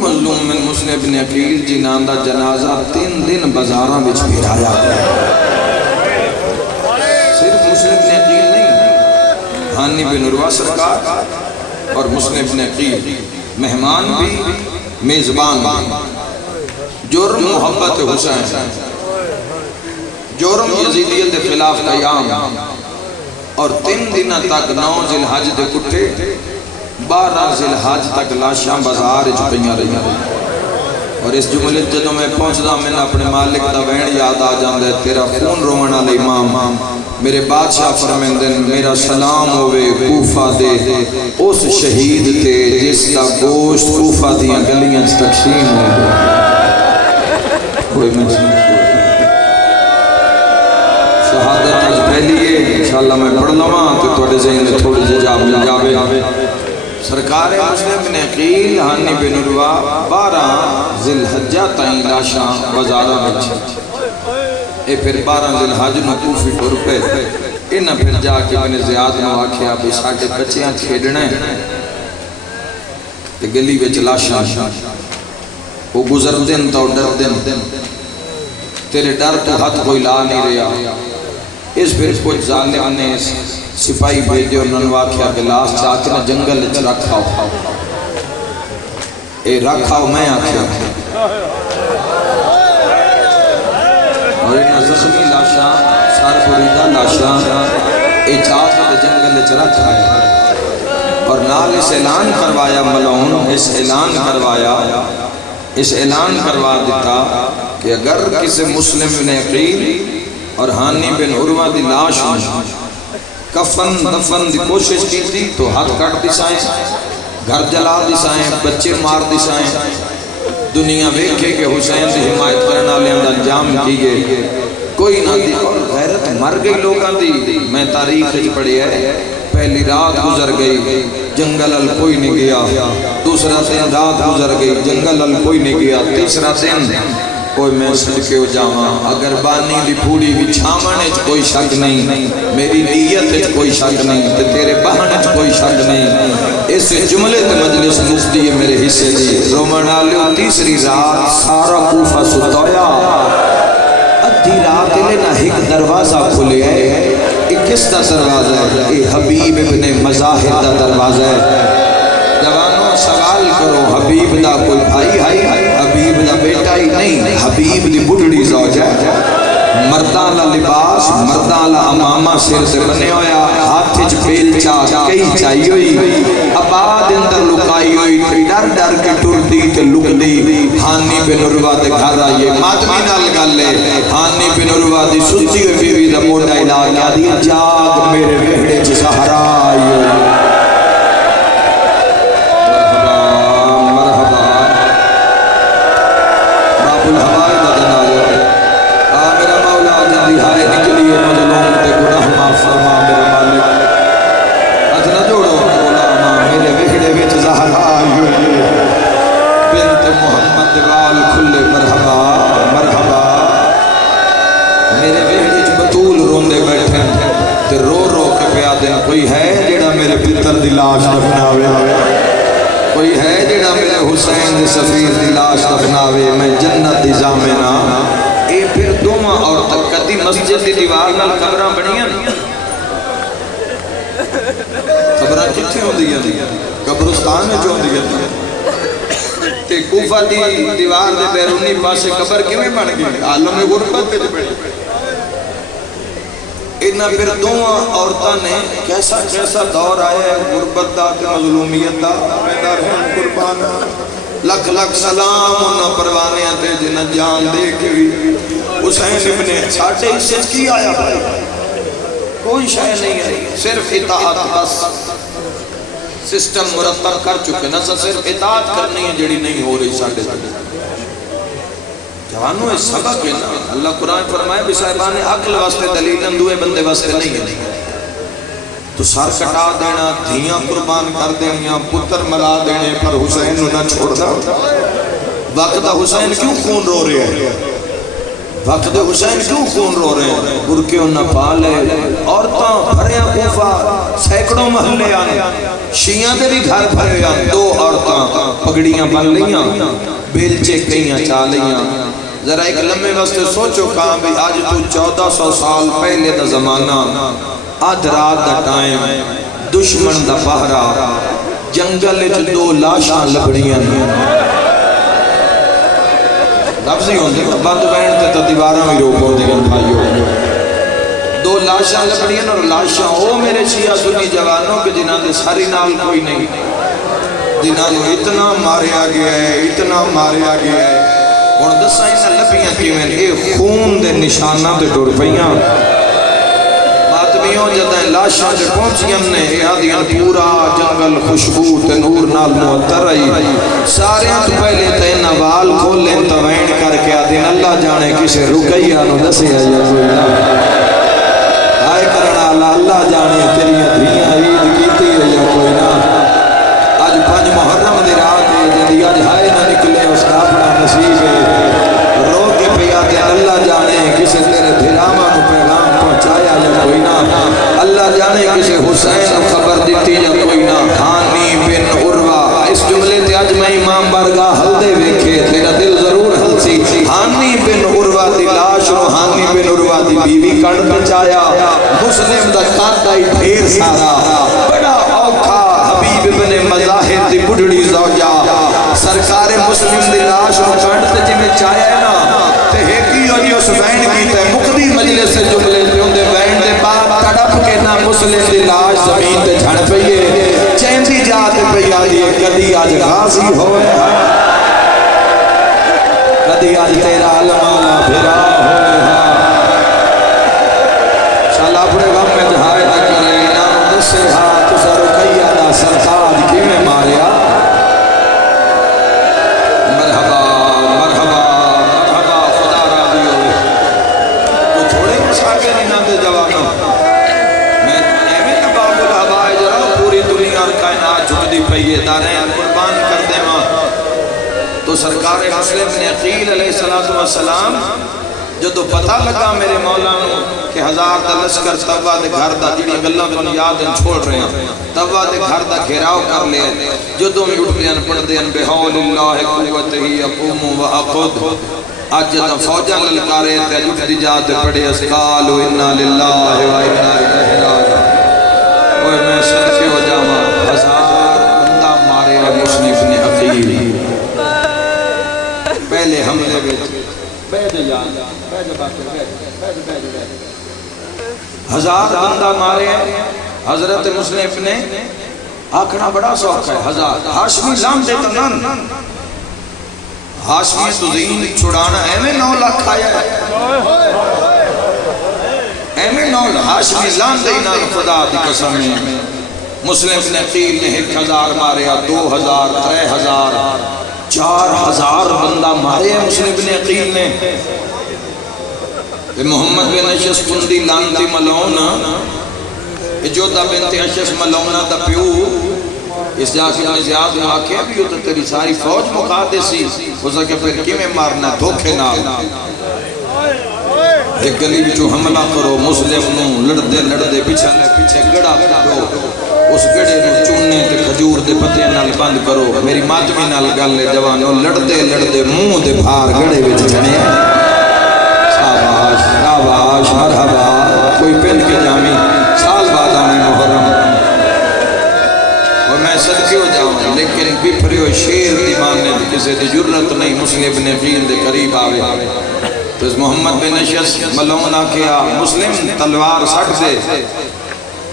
مظلوم من مسلم ابن عقیل جی ناندہ جنازہ 3 دن بزاراں بچ پھرایا صرف مسلم ابن عقیل نہیں حانی بن عروہ سرکار اور مسلم ابن عقیل مہمان بھی میزبان بھی جرم محبت حسین جرم یزیدیت کے خلاف قیام اور 3 دن تک 9 ذی الحج دے کٹے 12 ذی الحج تک لاشاں بازار چپیاں رہی اور اس جملے جدوں میں پہنچدا میں اپنے مالک دا وین یاد آ جاندا ہے تیرا خون رونا والا امام میرے بادشاہ فرمیندے میرا سلام ہوئے کوفہ دے اس شہید تے جس دا گوشت کوفہ دیاں گلیاں تقسیم ہو کوئی میں شہادت آج پہلی ہے انشاءاللہ میں پڑھ لواں تو توڑے ذہن میں تھوڑی سی جا مل جاوے سرکار مسلم ابن عقیل حانی بن عروہ 12 ذی الحجہ تائیں لاشاں وزارہ بچ اے پھر 12 ذی الحج نو کوفی ٹر پہ انہاں پھر جا کے میں نے زیاد نو آکھیا بھی ساڈے بچیاں کھیڈنے تے گلی وچ لاشاں وہ گزر دن تو ڈر دن تیرے ڈر تو ہاتھ کوئی لا نہیں رہا اس پھر کچھ ظالم نے سپاہی بھیجے انہوں نے واقعہ کہ لاس چاہتے نا جنگل اچھ رکھاؤ اے رکھاؤ میں آکھیا اور انہاں زخمی لاشاں سار بریدہ لاشاں اے چاہتے نا جنگل اچھ رکھاؤ اور نال اس اعلان کروایا ملعون اس اعلان کروا دیتا کہ اگر کسی مسلم بن عقیل اور حانی بن عروہ دی لاش کفن دفن دی کوشش کی تھی تو ہاتھ کٹ دسائیں گھر جلا دسائیں بچے مار دسائیں دنیا ویکھے کہ حسین دی حمایت کرنا لے اندر انجام کی گئے کوئی نہ دی اور غیرت مر گئی لوگاں دی میں تاریخ پڑھی ہے پہلی رات گزر گئی جنگل ال کوئی نہیں گیا دوسرا دن رات گزر گئی جنگل ال کوئی نہیں گیا تیسرا دن کوئی میں صدقے ہو جاواں اگر بانی دی پھوڑی بچھاون وچ کوئی شک نہیں، میری نیت وچ کوئی شک نہیں، تے تیرے بہن وچ کوئی شک نہیں۔ اس جملے تے مجلس مفتی ہے میرے حصے دی رومن والو تیسری رات سارا کوفہ ستایا، ادھی رات لے نہ ایک دروازہ کھلے ہے۔ یہ کس دا دروازہ ہے؟ یہ حبیب ابن مظاہر دا دروازہ ہے۔ جوانوں سوال کرو، حبیب دا کوئی بھائی ہے؟ حبیب دا بیٹا ہی نہیں، حبیب دی بڑھڑی زوج ہے۔ مردان لا لباس، مردان لا امامہ سر سے بنے ہویا، ہاتھ چ بیلچا کئی چاہی ہوئی، آباد اندر لکائی ہوئی، ڈر ڈر کے ٹردی تے لک دی۔ ہانی بن عروہ دے گھر آئیے، ماتمی نال گلے، ہانی بن عروہ دی ستی ہوئی بیوی دا موٹا علاقہ دی، جاگ میرے وحڑے چ سہرا آئیے۔ کوئی ہے جڑا میرے پتر دی لاش دفناوے، کوئی ہے جڑا میرے حسین دی سفیر دی لاش دفناوے، میں جنت دی ضامنہ۔ اے پھر دوواں عورتاں کدی مسجد دی دیوار نال قبراں بنیاں، قبراں کتھے ہوندیاں؟ قبرستان وچ ہوندیاں۔ تے کوفہ دی دیوار دے بیرونی پاسے قبر کیویں بن گئی؟ عالم غربت وچ بنی۔ انہاں پھر دوواں عورتاں نے کیسا کیسا دور آیا ہے غربت دا تے مظلومیت دا، پیدا رہن قربان۔ لکھ لکھ سلام انہاں پروانیاں تے جنہاں جان دے کے بھی حسین ابن ساٹھے حصے کی آیا بھائی، کوئی شے نہیں آئی، صرف اطاعت بس۔ سسٹم مرتب کر چکے نہ، صرف اطاعت کرنی ہے جڑی نہیں ہو رہی ساڑھے ساڑھے۔ جوانوں اس سبق ہے نا، اللہ قرآن فرمائے بھی صاحبان عقل واسطے دلیل اندوے بندے واسطے نہیں ہے۔ تو سر کٹا دینا، دھیاں قربان کر دینیاں، پتر ملا دینے پر حسین نہ چھوڑنا۔ وقت حسین کیوں خون رو رہے ہیں؟ وقت حسین کیوں خون رو رہے ہیں؟ برکے انہاں پالے، عورتاں بھریاں کوفہ سینکڑوں محلے آنے، شیعہ دے بھی گھر بھرے آنے، دو عورتاں پگڑیاں بن لیاں، بیلچے کئیاں چالیاں۔ ذرا ایک لمحے واسطے سوچو کہاں بھی آج تو 1400 سال پہلے دا زمانہ، آدھ رات دا ٹائم، دشمن دا پہرا، جنگل وچ دو لاشاں لبڑیاں، لفظی ہوندے بند بین تے تا دیواراں بھی روک ہوندے گا بھائیو۔ دو لاشاں لبڑیاں اور لاشاں او میرے شیعہ سنی جوانوں کے جنہاں دے ساری نال کوئی نہیں، جنہاں نے اتنا ماریا گیا ہے، اتنا ماریا گیا ہے۔ اور دسائیں نہ لبیاں کیویں اے خون دے نشانہ تے ٹر پئیاں۔ ماتمیوں جدیں لاشاں تے پہنچیاں نے اے آدیاں پورا جنگل خوشبو تے نور نال معطر آئی۔ سارے تو پہلے تے نوال کھولیں توین کر کے آدین اللہ جانے کسے رکیہ نو دسے آیا کوئی نہ آئے کرنا اللہ جانے تیریاں دھیاں عید کیتی ہے یا کوئی نہ۔ آج 5 محرم دی رات ہے جدی آج ہائے نہ نکلے اس کا اپنا نصیب ہے، رو کے پیا کہ اللہ جانے کسے تیرے دھراما کو پیغام پہنچایا یا کوئی نہ، اللہ جانے کسے حسین خبر دیتی یا کوئی نہ۔ ہانی بن عروہ، اس جملے تے آج میں امام بارگاہ ہلدے ویکھے تیرا دل ضرور ہل سی۔ ہانی بن عروہ دی لاش رو ہانی بن عروہ دی بیوی کڑ بچایا، مسلم دا کانٹا ہی ڈھیر سارا، بڑا اوکھا حبیب ابن مظاہر دی بڑھڑی زوجہ سرکار مسلم دی لاش اور کانٹ تے جی میں چاہیا ہے نا تے ہیکی اور یہ اس وین کی تے مقدی مجلس سے جملے تے ان دے وین دے بعد تڑپ کے نا مسلم دی لاش زمین تے جھڑ پئیے چیندی جاتے پہ آدھی کدی آج غازی ہوئے کدی آج تیرا علمانا بھرا ہوئے چل اپنے غم میں جہائے نہ کرے نام دسے ہاتھ سر کیا دا سرتاج کی میں ماریا مرحبا مرحبا مرحبا خدا راضی ہوئے تو تھوڑے مساکے نہیں نہ دے جوانوں میں ایمیں باب الحبائے جرا پوری دنیا اور کائنات جھک دی پئیے داریں قربان کر دے ماں تو تو سرکار مسلم نے عقیل علیہ السلام جو تو پتہ لگا میرے مولا کہ 1000 دا لشکر توا دے گھر دا جڑی گلاں تو یاد ہیں چھوڑ رہے ہیں توا دے گھر دا گھیراؤ کر لے جو تو اٹھدے ہیں پڑھدے ہیں بحول اللہ قوتہ یقوم و اقود اج دا فوجاں للکارے تے اٹھدی جات پڑھے اسقالو انا للہ و انا الیہ راجعون اوے میں صدقے ہو جاواں 1000 بندہ مارے مسلم نے عقیل پہلے حملے وچ بیٹھ جا 1000 بندہ مارے حضرت مسلم نے آکھنا بڑا سوکھ ہے 1000 ہاشمی لام دے تنان ہاشمی تو زین چھڑانا ایمیں 9 لاکھ آیا ہے ایمیں 9 لاکھ ہاشمی لام دے نام خدا دی قسم میں مسلم نے عقیل نے 1000 مارے 2000 3000 4000 بندہ مارے ہیں مسلم بن عقیل نے محمد بن اشس کندی لانتی ملونا جوتا بنت اشس ملونا دا پیو اس جاکر نے زیاد میں آکھے بھی ہوتا تیری ساری فوج مقادے سی اسا کہ پھر کی میں مارنا دھوکے نال ایک گلی جو حملہ کرو مسلم نو لڑدے پیچھے گڑا کرو اس گڑے نو چوننے تے کھجور دے پتے نال بند کرو میری ماتمی نال گل لے جوانو لڑدے منہ دے بھار گڑے وچ جنے شاباش شاباش مرحبا کوئی پہن کے جامی سال بعد آنے محرم اور میں صدقے ہو جاؤں لیکن بپھرے ہوئے شیر دیمان نے کسی دی جرت نہیں مسلم بن عقیل دے قریب آوے تو اس محمد بن اشس ملونا کیا مسلم تلوار سٹ دے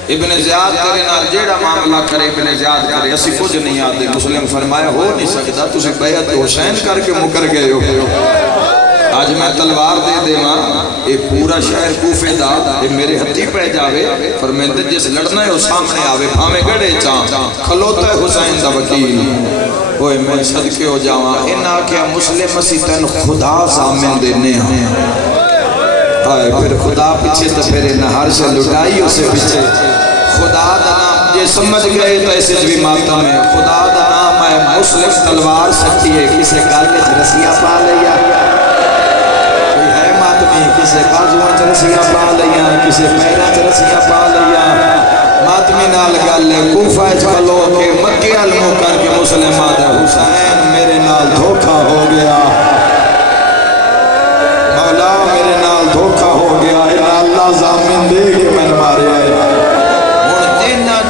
ابن زیاد کرے نال جیڑا معاملہ کرے ابن زیاد کرے اسی کچھ نہیں آتے مسلم فرمایا ہو نہیں سکتا تُسے بیعت حسین کر کے مکر گئے ہو آج میں تلوار دے دے ماں اے پورا شہر کوفے دا اے میرے ہتھی پہ جاوے فرمیندے جس لڑنا ہے وہ سامنے آوے بھامے گڑے چاں کھلوتا ہے حسین دا وکیل اوہ میں صدقے ہو جاواں انہا کیا مسلم اسی تن خدا زامن دینے ہیں آئے پھر خدا پیچھے تو پھر نہار سے لٹائی اسے پیچھے خدا دا نام یہ سمجھ گئے تو ایسے بھی ماتم ہے خدا دا نام ہے مسلم تلوار سکتی ہے کسے گالے رسیاں پا لیا کوئی ہے ماتمی کسے بازوان رسیاں پا لیا کسے پیران رسیاں پا لیا ماتمی نال گالے کوفہ چلو کہ مکہ علموں کر کے مسلم آدھا حسین میرے نال دھوکہ ہو گیا مولا میرے نال دھوکہ ہو گیا اللہ زامن دے کے میں مارے آئے اور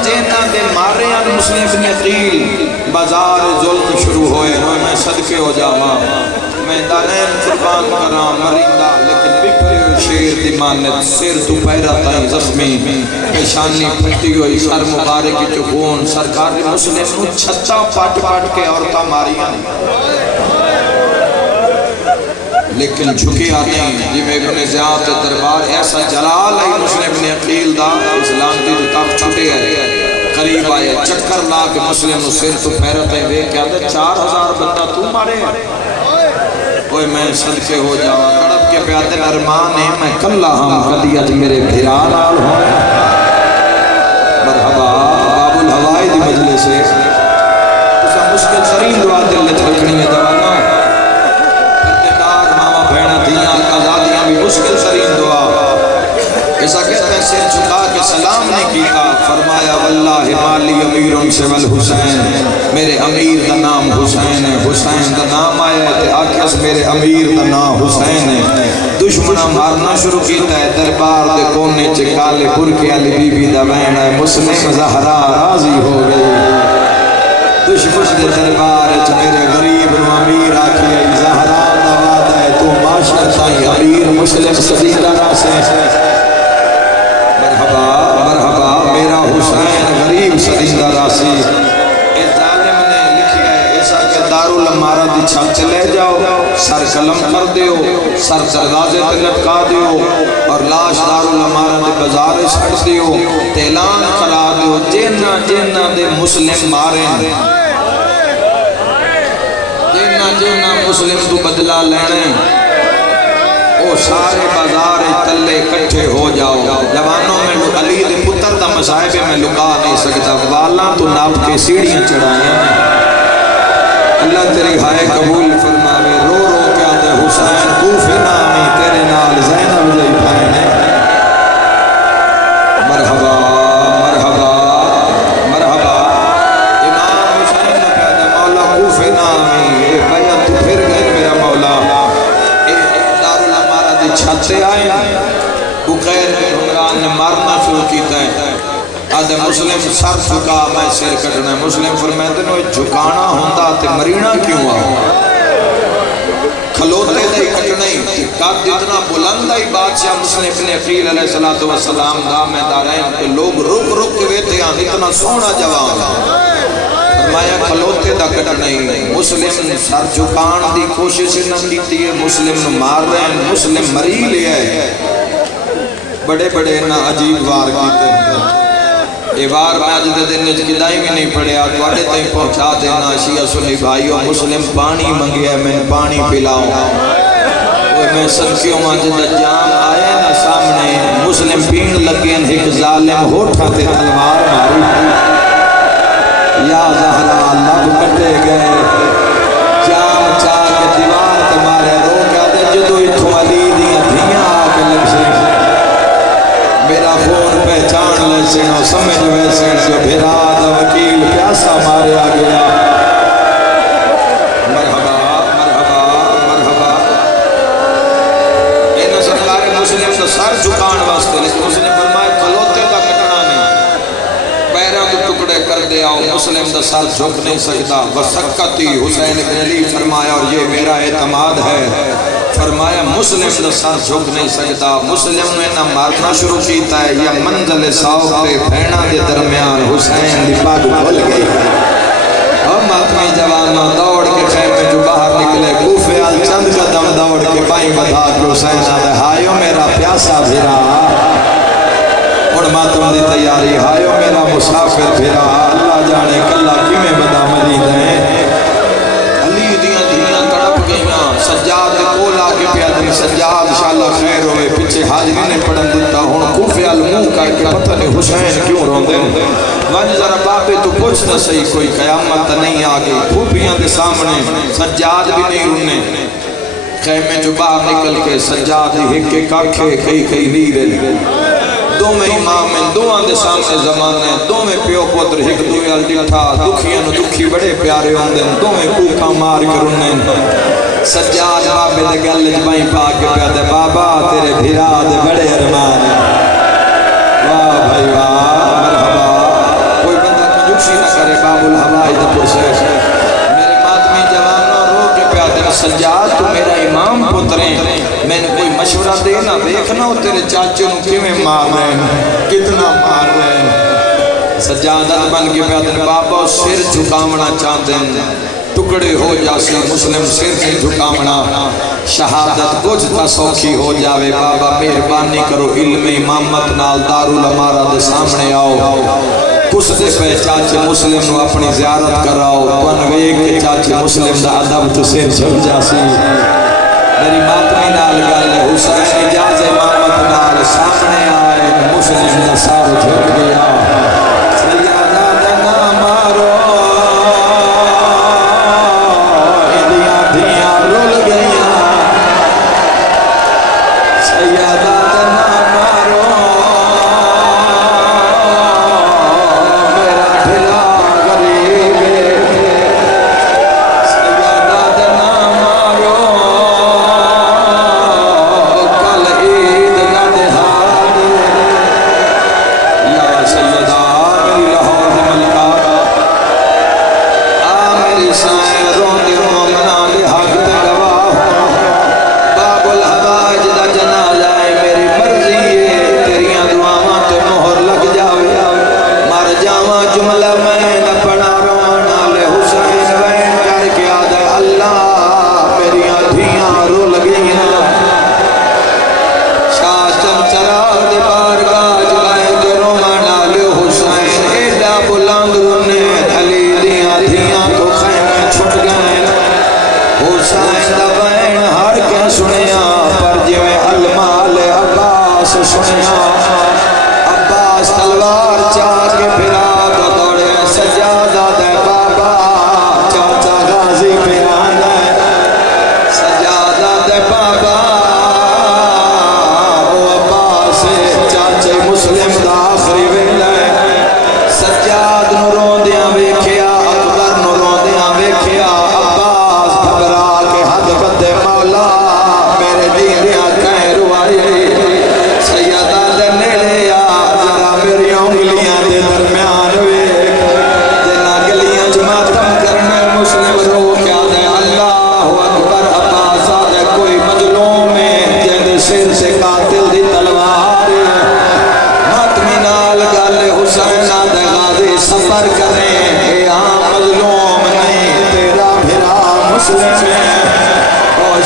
جینا دے مارے ہیں مسلم بن عقیل بازار ظلم شروع ہوئے میں صدقے ہو جاواں میں دانین قربان کرام مرندہ لیکن بکھرے ہوئے شیر دیمانت سر تو پیرا تائیں زخمی پیشانی پھٹی ہوئی سر مبارک کی چکون سرکار مسلم کو چھتا پاٹ کے عورتہ ماریاں لیکن جھکی آتی جی میں ابن زیاد دربار ایسا جلال آئی مسلم بن عقیل دا اسلام دی تاک چھٹے ہے قریب آئے چکر لا کے مسلم سر تو پھیرتے ہوئے کیا تھا 4000 بندہ تو مارے اوہ میں صدقے ہو جاؤں کڑب کے پیادے ارمان ہے میں کلہ ہم قدیت میرے بھیران آل ہوں مرحبا باب الہوائی دی مجلس سے اسا مشکل ترین دعا دل لے تھلکنی ہے دوانا آزادیاں بھی مشکل ترین دعا ایسا کہتا ہے سر جھکا کے سلام نے کیتا فرمایا واللہ مالی امیر سے والحسین میرے امیر دا نام حسین ہے حسین دا نام آیا ہے آکیس میرے امیر دا نام حسین ہے دشمنہ مارنا شروع کیتا ہے دربار دے کونے چکالے پرکے علی بی بی دا بین ہے مسلم زہرا راضی ہو گئی دشمن دے دربار ہے میرے غریب و امیر آکے زہرا دا ہے تو معاشر تائی امیر مسلم صدیقہ راسے مرحبا مرحبا میرا حسین غریب صدیقہ راسی اس ظالم نے لکھی ہے ایسا کہ دارالعمارہ دی چھت سے لے جاؤ سر قلم کر دیو سر دروازے تے لٹکا دیو اور لاش دارالعمارہ دے بازار چھٹ دیو اعلان کرا دیو جنہ دے مسلم مارے جنہ مسلم تو بدلہ لینے او سارے بازار تلے کٹھے ہو جاؤ جوانوں میں علی دے پتر دا مصاحبے میں لکا نہیں سکتا والا تو ناپ کے سیڑھیاں چڑھائیں اللہ تیری ہائے قبول فرماوے رو رو کے آدھے حسین کوفے نامی تیرے نال زینب جائی پائنے مرحبا مرحبا مرحبا امام حسین نے کہا مولا کوفے نامی بیعت تو پھر گئے میرا مولا دارالامارہ دی چھتے آئے بقیر حکمران نے مارنا شروع کیتا ہے آدھے مسلم سر جھکا میں سر کٹنا ہے مسلم فرمائے نو جھکانا ہوندہ تے مرینا کیوں آؤ کھلوتے دے کٹنا ہی قد اتنا بلند ہی بادشاہ مسلم ابن عقیل علیہ السلام دا میں دارائیں کہ لوگ رک رک کے ویتے ہیں اتنا سونا جواب فرمایا کھلوتے دا کٹنا ہی مسلم سر جھکان دی کوشش نہ کیتی ہے مسلم نو مار رہے ہیں مسلم مری لیا ہے بڑے بڑے نہ عجیب وار کیتے ہیں یہ وار میں آج دے دن کدائی بھی نہیں پڑیا توڑے تہیں پہنچا دینا شیعہ سنی بھائیو مسلم پانی منگیا میں پانی پلاؤں میں سنکیوں ماں جدہ جام آئے نا سامنے مسلم پین لگین ایک ظالم ہوٹھا تے تلوار ماری یا زہرا لب کٹے گئے جام چاہ کے دیوار تمہارے رو کیا دے جدو اتھو علی دیاں دھیاں آکے لگ سے میرا خون پہچان لے سنو سمجھ ویسے جو بھیرا دا وکیل پیاسا مارے آگیا مرحبا مرحبا مرحبا اینا سرکار مسلم تو سر جھکان واسطے لیکن مسلم فرمائے کھلوتے دا کٹنا نہیں پیروں تو ٹکڑے کر دے آؤ مسلم دا سر جھک نہیں سکتا وسکتی حسین بن علی فرمایا اور یہ میرا اعتماد ہے فرمایا مسلم دا سر جھک نہیں سکتا مسلم نے نہ مارنا شروع کیتا ہے یا منزل ساؤ پہ بھینا دے درمیان حسین دی پاگ بھول گئی اور ماتمی جوانا دوڑ کے خیمے جو باہر نکلے کوفے آل چند قدم دوڑ کے پائیں بدھا کے حسین آدھے ہائیو میرا پیاسا بھیرا اور ماتم دی تیاری ہائیو میرا مسافر بھیرا اللہ جانے کلہ کیمیں بدا مرید ہیں علی دیاں دیاں تڑپ گئیاں سجاد کولا کے پیادن سجاد انشاءاللہ خیر ہوئے پیچھے حاضری نے پڑھن دیتا ہوں کوفے علموں کر کے پتہ نہیں حسین کیوں رون دیں وانج ذرا باپے تو کچھ نہ صحیح کوئی قیامت نہیں آگئی پھوپیاں دے سامنے سجاد بھی نہیں رونے خیمے جو باہر نکل کے سجاد ہی ہکے کاکھے کئی کئی نیرے دو میں امام میں دو آن دے سامنے زمانے دو میں پیو پوتر ہک دویال ڈٹھا دکھیاں نو دکھی بڑے پیارے ہوں دیں دو میں کوکا مار کر انہیں سجاد بابے دے گل جبائیں پاک کے پیادے بابا تیرے بھیرا دے بڑے ارمان واہ بھائی واہ مرحبا کوئی بندہ کنجوسی نہ کرے باب الحوائی دے پرسے میرے ماتمی جوانوں رو کے پیادے سجاد تو میرا امام پتریں میں نے کوئی مشورہ دینا دیکھنا ہو تیرے چاچے نو کیویں مار رہے ہیں کتنا مار رہے ہیں سجادت بن کے پیادن بابا سر جھکامنا چاہتے ہیں ٹکڑے ہو جاسی مسلم سر سے جھکامنا شہادت کچھ تا سوکھی ہو جاوے بابا مہربانی کرو علم امامت نال دارالامارہ دے سامنے آؤ کس دے پہ چاچے مسلم نو اپنی زیارت کراؤ پنوے کے چاچے مسلم دا عدب تو سر جھک جاسی میری ماتمی نال گل حسین اجاز امامت نال سامنے آئے مسلم دا سار جھک گیا سیادہ دنا مارو ایدیاں دھیاں رول گئیاں سیادہ دنا مارو میرا بھلا غریب سیادہ دنا مارو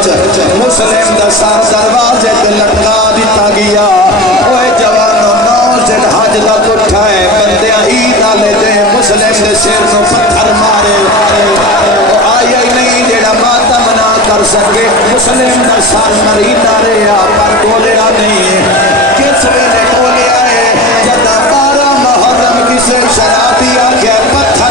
مسلم دا سر دروازے تے لٹکا دیتا گیا اوے جوانو نوزد حج دا کٹھا ہے بندیاں عید آلے دے مسلم دے سر نو پتھر مارے آیا ہی نہیں جیڑا ماتم نہ کر سکے مسلم دا سر مریدہ رہا پر بولیا نہیں کس ویلے بولیا ہے جدا 12 محرم کسے شرابی آکھیا پتھر